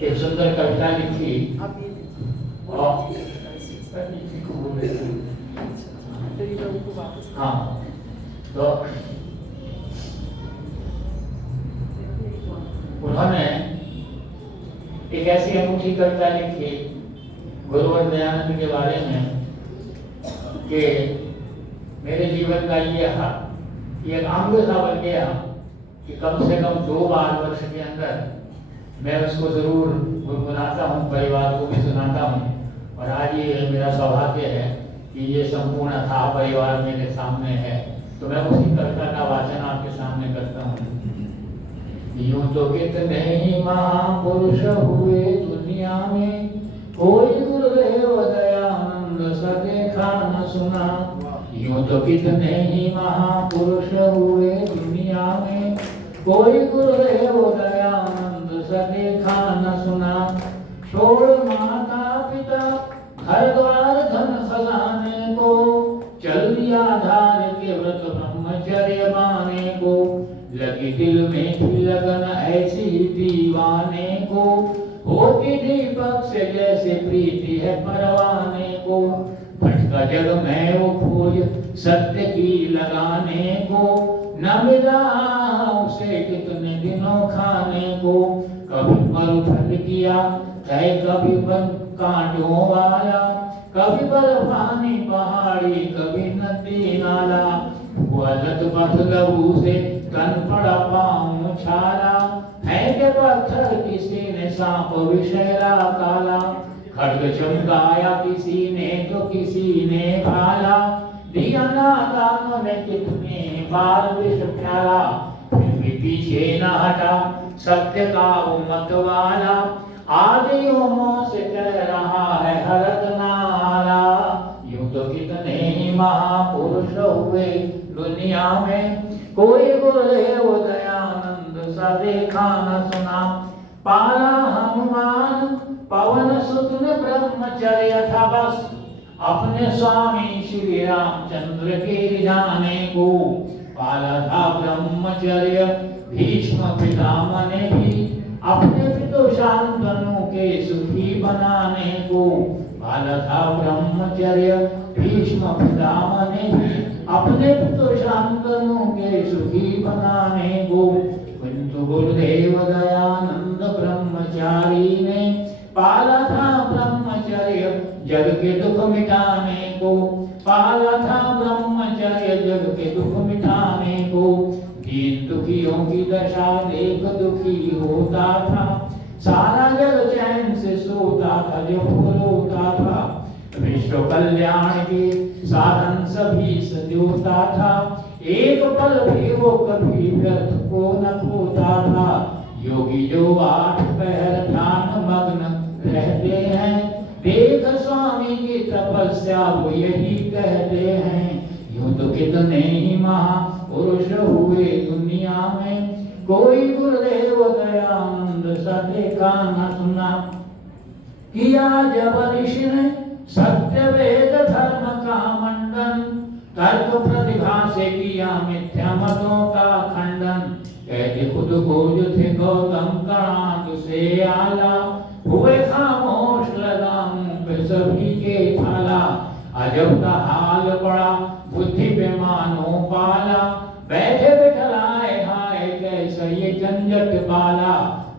एक सुंदर कविता लिखी आप ये और वापस हाँ, तो उन्होंने एक ऐसी अनूठी कविता लिखी गुरुवर दयानंद के बारे में कि मेरे जीवन का ये अंग सा बन गया कि कम से कम 2 बार वर्ष के अंदर मैं उसको जरूर गुनगुनाता हूँ, परिवार को भी सुनाता हूँ। और आज ये मेरा सौभाग्य है कि ये संपूर्ण था परिवार मेरे सामने है, तो मैं उसी कविता का वाचन आपके सामने करता हूँ। यूं तो कितने ही महापुरुष हुए दुनिया में, कोई गुरुदेव दयानंद सा देखा न सुना। यूं तो कितने ही महापुरुष हुए दुनिया में, कोई गुरुदेव दयानंद सा देखा न सुना। छोड़ माता पिता घर द्वार धन खजाने को, चल दिया धार के व्रत ब्रह्मचर्य माने को। लगी दिल में थी लगन ऐसी दीवाने को, होती दीपक से जैसे प्रीति है परवाने को। भटका जग में वो खोज सत्य की लगाने को, न मिला उसे कितने दिनों खाने को। कभी मरुथल किया चाहे कभी बन कांटों वाला, कभी बर्फानी पहाड़ी कभी नदी नाला। वलत पथ लहू से तन पड़ा पाँव छाला, फेंके पत्थर किसी ने सांप विषैला काला। खड्ग चमकाया किसी ने तो किसी ने भाला, दिया नादानों ने कितने बार विष प्याला। फिर भी पीछे न हटा सत्य का वो मतवाला, आदियों से कह रहा है हरद नाला। यूं तो कितने ही महापुरुष हुए दुनिया में, कोई गुरुदेव दयानंद सा देखा न सुना। पाला हनुमान पवन सुत ने ब्रह्मचर्य था बस, अपने स्वामी श्री रामचंद्र के जाने को। पाला था ब्रह्मचर्य भीष्म पितामह ने भी, अपने पितु शांतनु के सुखी बनाने को। पाला था ब्रह्मचर्य भीष्म पितामह ने भी, अपने पितु शांतनु के सुखी बनाने को। किंतु गुरुदेव दयानंद ब्रह्मचारी ने, पाला था ब्रह्मचर्य जग के दुख मिटाने को। पाला था ब्रह्मचर्य जग के दुख मिटाने को। दीन दुखियों की दशा देख दुखी होता था, सारा जग चैन से सोता था जब वो रोता था। विश्व कल्याण के साधन सभी संजोता था, एक पल भी वो कभी व्यर्थ को न खोता था। योगी जो 8 पहर ध्यान मग्न रहते हैं, देख स्वामी की तपस्या वो यही कहते हैं। यूं तो कितने ही महापुरुष हुए दुनिया में, कोई गुरुदेव दयानंद सा देखा न सुना। किया जब ऋषि ने सत्य वेद धर्म का मंडन, तर्क प्रतिभा से किया मिथ्या मतों का खंडन। कहते खुद को जो थे गौतम कणाद से आला, हुए खामोश लगा मुंह पे सभी के थाला। अजब का हाल पड़ा बुद्धि पे मानो पाला, बैठे बिठलाए हाय कैसा ये झंझट पाला।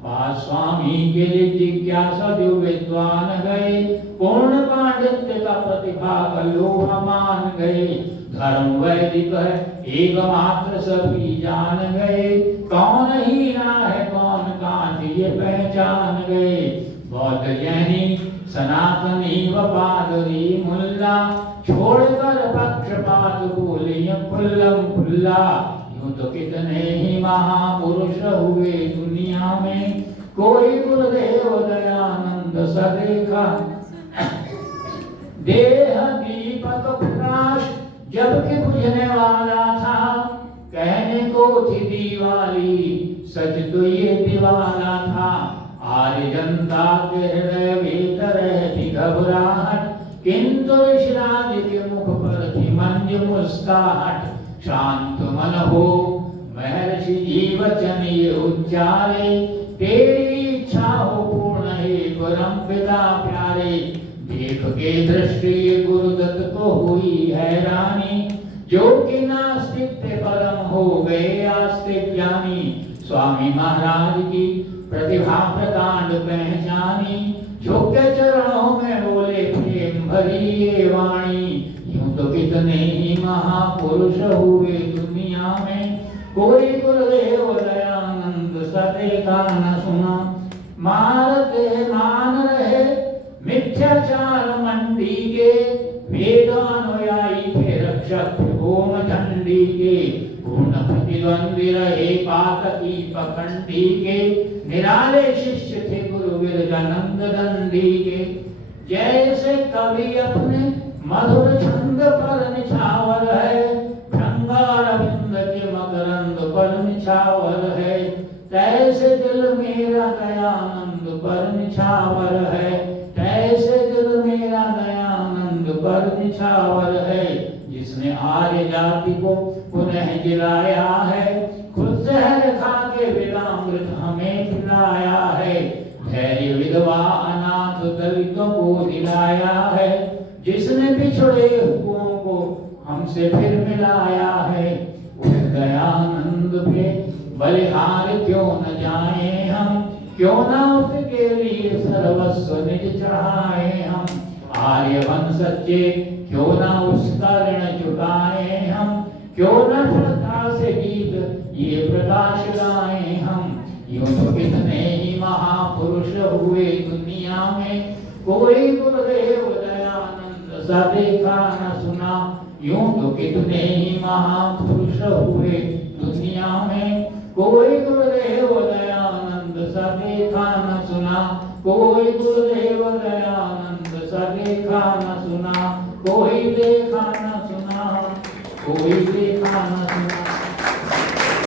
पास स्वामी के लिए जिज्ञासा जो विद्वान गए, पूर्ण पांडित्य का प्रतिभा का लोहा मान गए। धर्म वैदिक है एक मात्र सभी जान गए, कौन हीरा है कौन कांट ये पहचान गए। बौद्ध जैनी सनातनी व पादरी मुल्ला, छोड़कर पक्षपात बोले खुल्लम खुल्ला। यूं तो कितने ही महापुरुष हुए दुनिया में, कोई गुरुदेव दयानंद सा देखा। देह दीपक प्रकाश जबकि बुझने वाला था, कहने को थी दीवाली सच तो ये दीवाना था। आर्य जनता के हृदय भीतर थी घबराहट, किंतु ऋषिराज के मुख पर थी मंज मुस्काहट। शांत मन हो महर्षि जी वचन ये उच्चारे, तेरी इच्छा हो पूर्ण पिता प्यारे। देख के दृष्टि गुरुदत्त को हुई हैरानी, जो कि नास्तिक थे परम हो गए आस्तिक ज्ञानी। स्वामी महाराज की प्रतिभा प्रकांड पहचानी, झुक के चरणों में बोले प्रेम भरी ये वाणी। यूं तो कितने ही महापुरुष हुए दुनिया में, कोई गुरुदेव दयानंद सा देखा न सुना। मारते मान रहे मिथ्याचार मंडी के, वेद अनुयायी थे रक्षक ओम झंडी के। पूर्ण प्रतिद्वंदी रहे पातकी पखंडी के, निराले शिष्य थे गुरु विरजानंद दंडी के। जैसे कवि अपने मधुर छंद पर निछावर है, भृंगारविंद के मकरंद पर निछावर है। तैसे दिल मेरा दयानंद पर निछावर है, तैसे दिल मेरा दयानंद पर निछावर है। जिसने आर्य जाति को पुनः जिलाया है, खुद जहर खा के वेदामृत हमें खिलाया है। धैर्य विधवा अनाथ दलितों को दिलाया है, जिसने बिछड़े हुओं को हमसे फिर मिलाया है। उस दयानंद पे बलिहार क्यों न जाए हम, क्यों ना उसके लिए सर्वस्व निज चढ़ाए हम। आर्यवन सच्चे क्यों ना उसका ऋण चुकाए हम, क्यों न श्रद्धा से गीत ये प्रकाश गाए हम। यूं तो कितने ही महापुरुष हुए दुनिया में, कोई गुरुदेव दयानंद सा देखा न सुना। यूं तो कितने ही महापुरुष हुए दुनिया में, कोई गुरुदेव दयानंद सा देखा न सुना। कोई गुरुदेव दयानंद सा देखा न सुना। कोई देखा न सुना, कोई देखा न सुना।